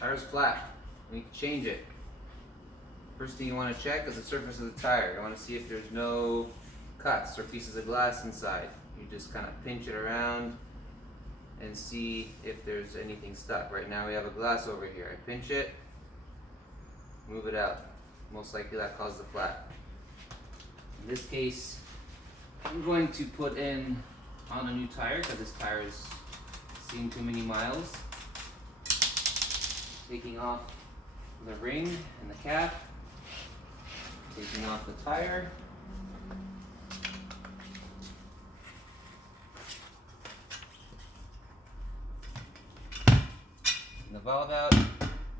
Tire's flat. We can change it. First thing you want to check is the surface of the tire. You want to see if there's no cuts or pieces of glass inside. You just kind of pinch it around and see if there's anything stuck. Right now we have a glass over here. I pinch it, move it out. Most likely that caused the flat. In this case, I'm going to put in on a new tire because this tire is seen too many miles. Taking off the ring and the cap, taking off the tire, and the valve out.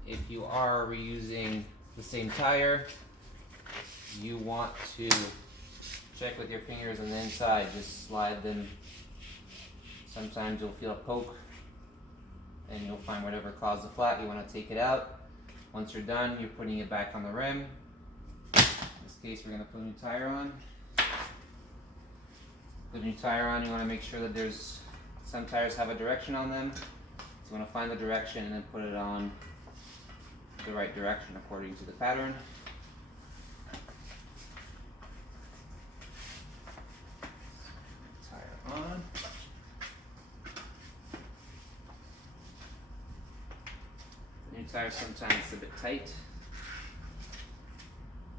If you are reusing the same tire, you want to check with your fingers on the inside, just slide them. Sometimes you'll feel a poke and you'll find whatever caused the flat. You want to take it out. Once you're done, you're putting it back on the rim. In this case, we're going to put a new tire on. Put a new tire on, you want to make sure that some tires have a direction on them. So you want to find the direction and then put it on the right direction according to the pattern. Tire on. New tire sometimes it's a bit tight, so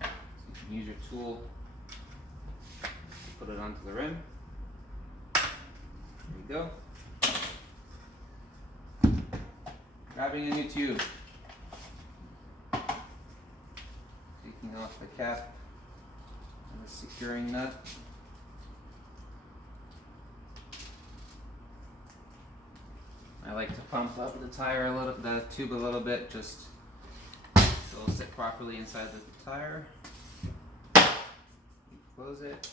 you can use your tool to put it onto the rim. There you go. Grabbing a new tube, taking off the cap and the securing nut. I like to pump up the tube a little bit, just so it'll sit properly inside the tire. You close it.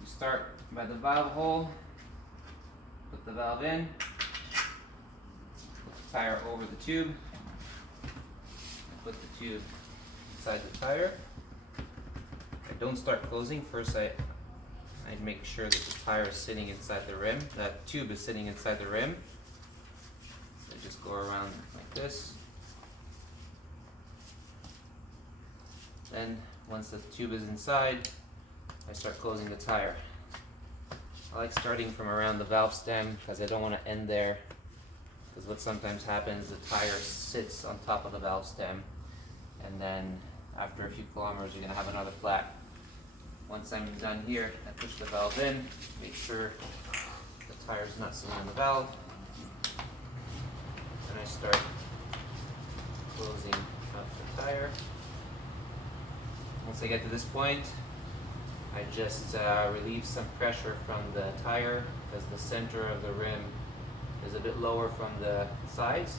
You start by the valve hole, put the valve in, put the tire over the tube, and put the tube inside the tire. I don't start closing. First I'd make sure that the tire is sitting inside the rim, that tube is sitting inside the rim. So I just go around like this. Then once the tube is inside, I start closing the tire. I like starting from around the valve stem because I don't want to end there. Because what sometimes happens, the tire sits on top of the valve stem, and then after a few kilometers you're going to have another flat. Once I'm done here, I push the valve in, make sure the tire's not sitting on the valve, and I start closing up the tire. Once I get to this point, I just relieve some pressure from the tire because the center of the rim is a bit lower from the sides.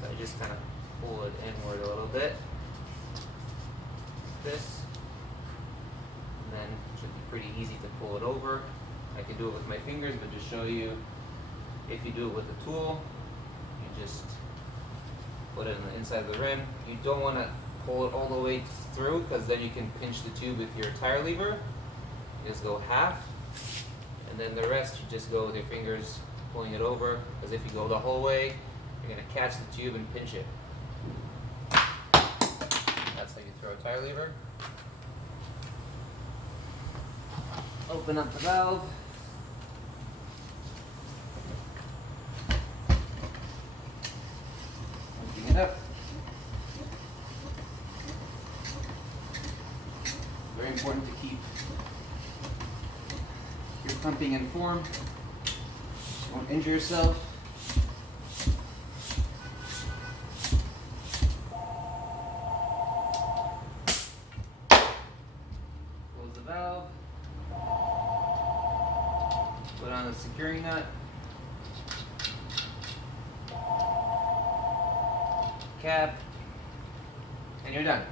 So I just kind of pull it inward a little bit, like this. Then it should be pretty easy to pull it over. I can do it with my fingers, but just show you, if you do it with a tool, you just put it on the inside of the rim. You don't want to pull it all the way through because then you can pinch the tube with your tire lever. You just go half, and then the rest you just go with your fingers pulling it over, because if you go the whole way, you're going to catch the tube and pinch it. That's how you throw a tire lever. Open up the valve. Opening it up. Very important to keep your pumping in form. Don't injure yourself. Close the valve. Put on the securing nut, cap, and you're done.